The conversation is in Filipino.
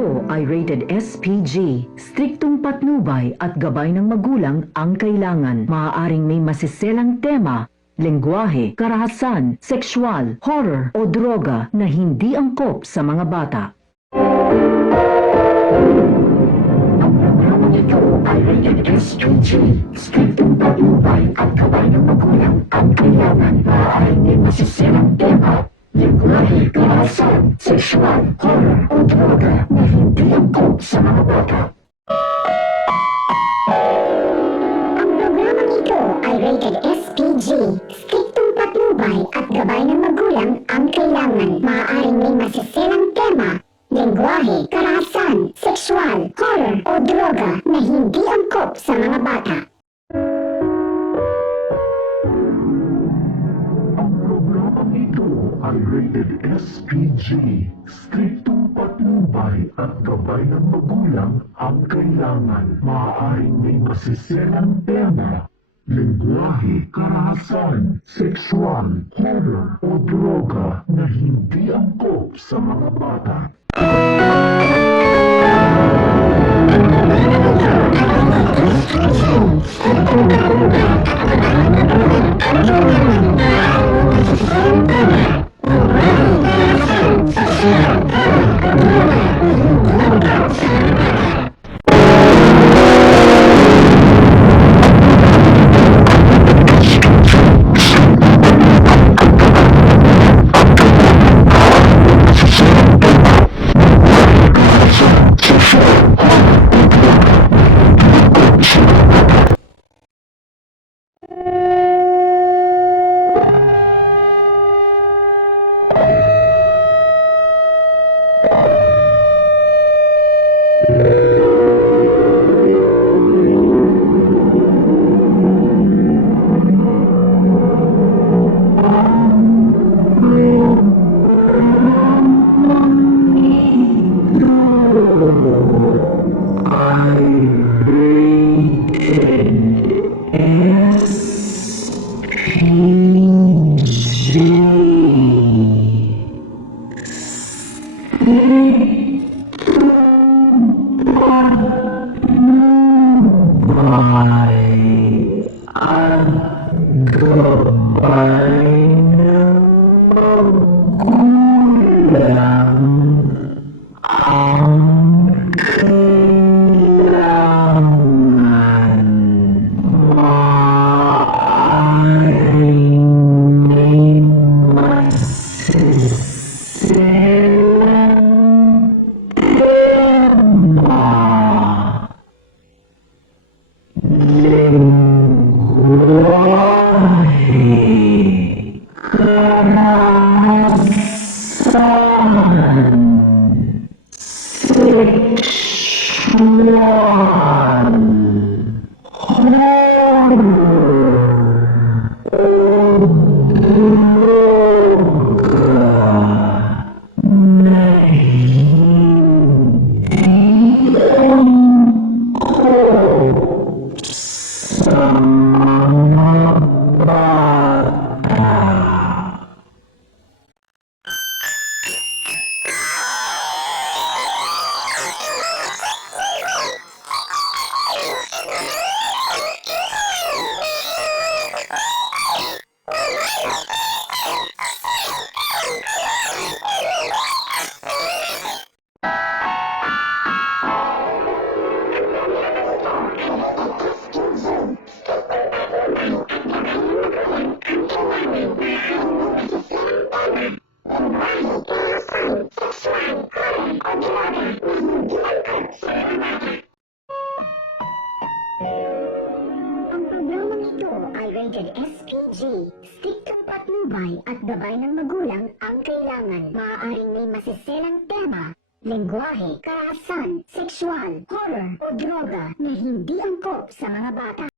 ito ay rated SPG. Striktong patnubay at gabay ng magulang ang kailangan. Maaaring may masiselang tema, lengguwahe, karahasan, sexual, horror o droga na hindi angkop sa mga bata. Ang programang ito ay rated SPG. Striktong patnubay at gabay ng magulang ang kailangan. Maaaring may masiselang tema, lengguwahe, karahasan, sexual, horror o droga na hindi angkop sa mga bata. Ang programang ito ay rated SPG. Striktong patnubay at gabay ng magulang ang kailangan. Maaaring may masiselang tema, lengguwahe, karahasan, sexual, horror o droga na hindi angkop sa mga bata. Programang ito ay rated SPG. Striktong patnubay at gabay ng magulang ang kailangan. Maaaring may masiselang tema, lengguwahe, karahasan, sexual, horror o droga na hindi angkop sa mga bata. Ang programang ito ay rated SPG. Striktong patnubay at gabay ng magulang ang kailangan. Maaaring may masiselang tema, lengguwahe, karahasan, sexual, horror o droga na hindi angkop sa mga bata.